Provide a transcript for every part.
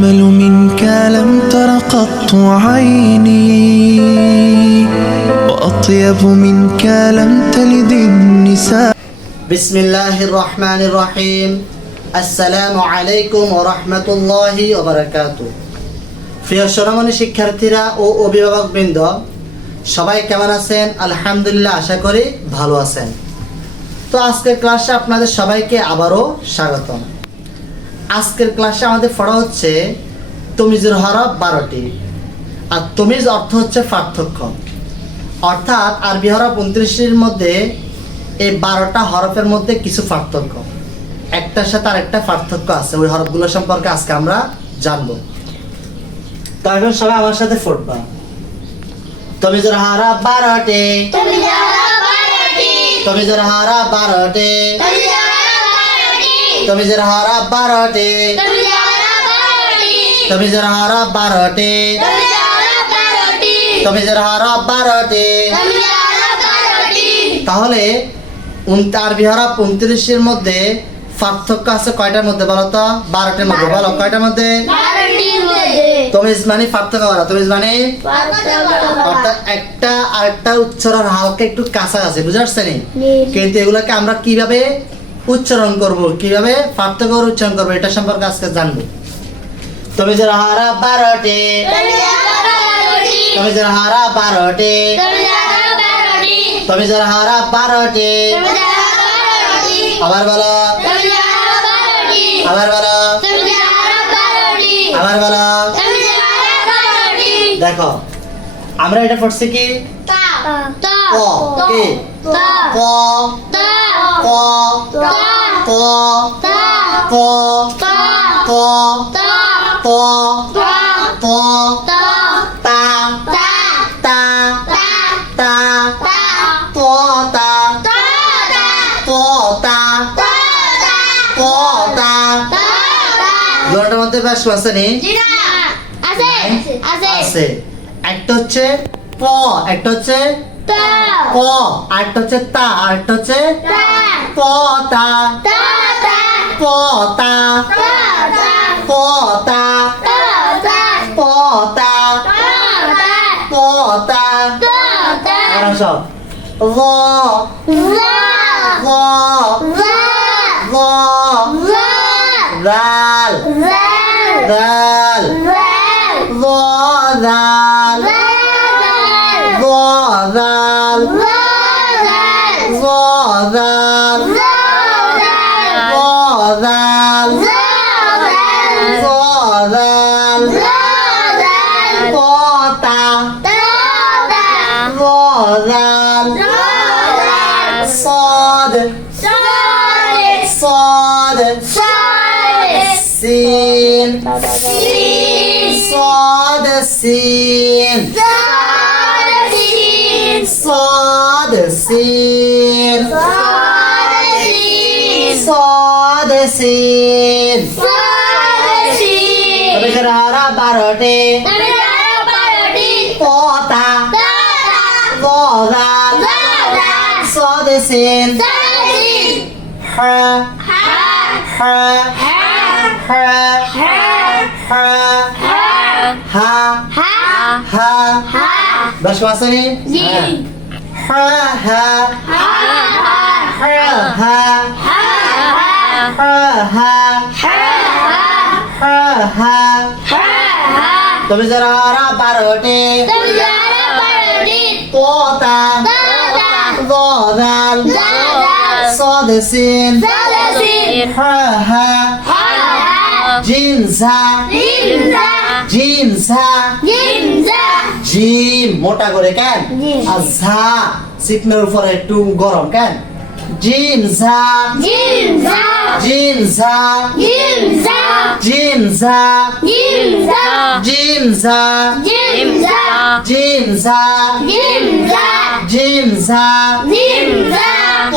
أجمل منك لم تر قط عيني وأطيب منك لم تلد النساء بسم الله الرحمن الرحيم السلام عليكم ورحمة الله وبركاته প্রিয় সোনামণি শিক্ষার্থীরা ও অভিভাবকবৃন্দ সবাই কেমন আছেন? আলহামদুলিল্লাহ, আশা করি ভালো আছেন। তো আজকের ক্লাসে আপনাদের সবাইকে আবারও স্বাগতম। আজকের ক্লাসে আমাদের পড়া হচ্ছে তমিজের হরফ 12টি। আর তমিজ অর্থ হচ্ছে পার্থক্য, অর্থাৎ আরবি হরফ 29টির মধ্যে এই 12টা হরফের মধ্যে কিছু পার্থক্য, একটার সাথে আরেকটা পার্থক্য আছে। ওই হরফগুলো সম্পর্কে আজকে আমরা জানবো। তো এখন সবাই আমার সাথে পড়বা। তমিজের হরফ 12টি, তমিজের হরফ 12টি, তমিজের হরফ 12টি, তমিজের হরফ 12টি, তমিজের হরফ 12টি। তাহলে আরবি হরফ 29 মধ্যে পার্থক্য আছে কয়টার মধ্যে বলো তো? 12টার মধ্যে। বলো কয়টার মধ্যে? তমিজ মানে পার্থক্য করা, তমিজ মানে অর্থাৎ একটা আরেকটা উচ্চারণ হালকা একটু কাছাকাছি, বুঝতে পারছেন? কিন্তু এগুলোকে আমরা কিভাবে উচ্চারণ করব, কিভাবে পার্থক্য উচ্চারণ করবো, এটা সম্পর্কে আজকে জানবো। তমিজের হরফ 12টি, তমিজের হরফ 12টি, তমিজের হরফ 12টি। আবার বলো, আবার বলো, আবার বলো। দেখো আমরা এটা পড়ছি কি ক, কি ক, ক, ক, ক, ক, ক, ক, তা, তা, তা, প, তা, প, তা, প, তা। দুটোর মধ্যে বেশ আছে নি? আছে। একটা হচ্ছে প, একটা হচ্ছে ক, আরেকটা হচ্ছে তা, আরেকটা হচ্ছে প, তা, প, তা, প, তা, প, তা, প, তা। আর সব ল, ল, ল, দাল, দাল, ল, দাল, ল, দাল, ল, দাল, ল, দাল, ল, দাল, প, তা, ল, দাল, صاد صاد سين صاد سين صاد سين صاد سين তমিজের হরফ 12টি, প, তা, ল, দাল, صاد سين ح ح ح ح ح ح بس واسني ح ح ح ح ح ح তমিজের হরফ 12টি, প, তা, ল, দাল, صاد سين ح ح জিম ঝা, জিম ঝা, জিম মোটা করে কেন, আর ঝা সিকনের উপরে একটু গরম কেন, জিম ঝা, জিম ঝা, জিম ঝা, জিম ঝা, জিম ঝা, জিম ঝা, প,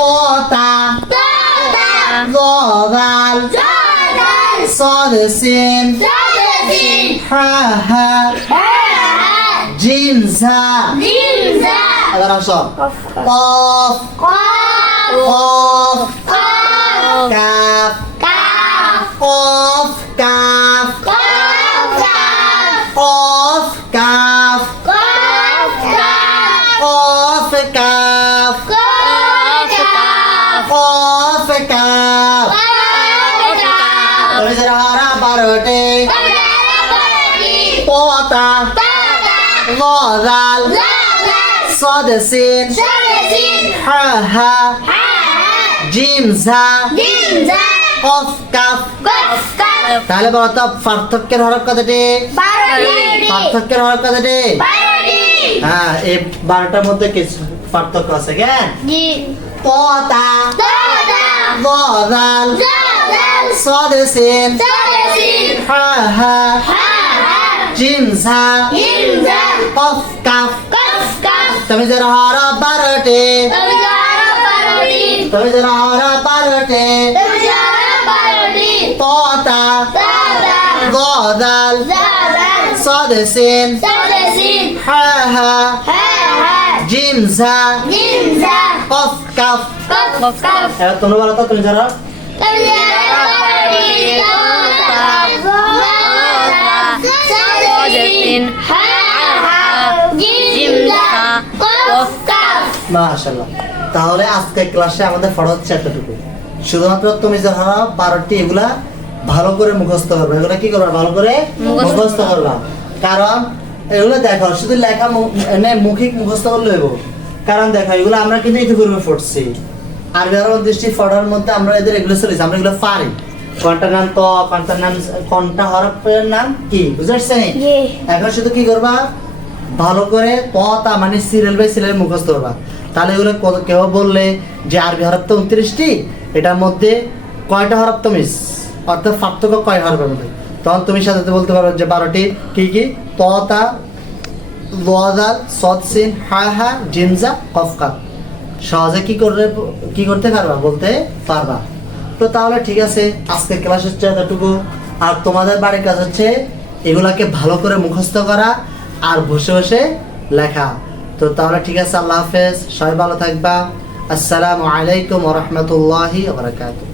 তা, ল, দাল, صاد سين ح ح জিম ঝা। এবার আসো কফ, কফ, কাফ, কফ, কাফ, বারোটি তোতা গজাল সদসিন হা হা জিম ঝা কফ কাফ তাহলে বলো তো পার্থক্যের হরফ কতটি পার্থক্যের হরফ কতটি হ্যাঁ এই 12টার মধ্যে কিছু পার্থক্য আছে কেন তোতা গজাল সদসিন হা হা জিম ঝা কফ কাফ তুমি যারা হরফ 12টি তুমি যারা হরফ 12টি তোতা গজাল সদসিন হা হা জিম ঝা কফ কাফ এবার তুমি বলো তো তুমি যারা মাশাআল্লাহ। তাহলে আজকে ক্লাসে আমাদের পড়া হচ্ছে এতটুকু। শুধুমাত্র তুমি যারা 12টি এগুলা ভালো করে মুখস্থ করবে। এগুলা কি করবা? ভালো করে মুখস্থ করবা। কারণ এগুলো দেখো শুধু লেখা মৌখিক মুখস্থ করলে হইব। কারণ দেখো এগুলো আমরা কিন্তু ইতিপূর্বে পড়ছি। আরবি আরব দৃষ্টি পড়ার মধ্যে আমরা এদের এগুলো চলেছি, আমরা এগুলো পারি। কোনটার নাম ত, কোনটার নাম কোনটা হরফের নাম কি বুঝাচ্ছেন? এখন শুধু কি করবা? ভালো করে ত তা মানে সিরিয়াল বাই সিরিয়াল মুখস্থ করবা। তাহলে এগুলো কেউ বললে যে আরবি হরফ তো 29টি, এটার মধ্যে কয়টা হরফ তো মিস, অর্থাৎ পার্থক্য কয় হরফের মধ্যে, তখন তুমি সাথে বলতে পারো যে 12টি কি কি ত তা ওয়াজাল সদ সিন হা হা জিম জা কফ কাফ। সহজে কি করতে পারবা? বলতে পারবা। তো তাহলে ঠিক আছে, আজকের ক্লাস হচ্ছে এতটুকু। আর তোমাদের বাড়ির কাজ হচ্ছে এগুলাকে ভালো করে মুখস্থ করা আর বসে বসে লেখা। তো তাহলে ঠিক আছে, আল্লাহ হাফেজ, সবাই ভালো থাকবা। আসসালামু আলাইকুম ওয়া রাহমাতুল্লাহি ওয়া বারাকাতুহু।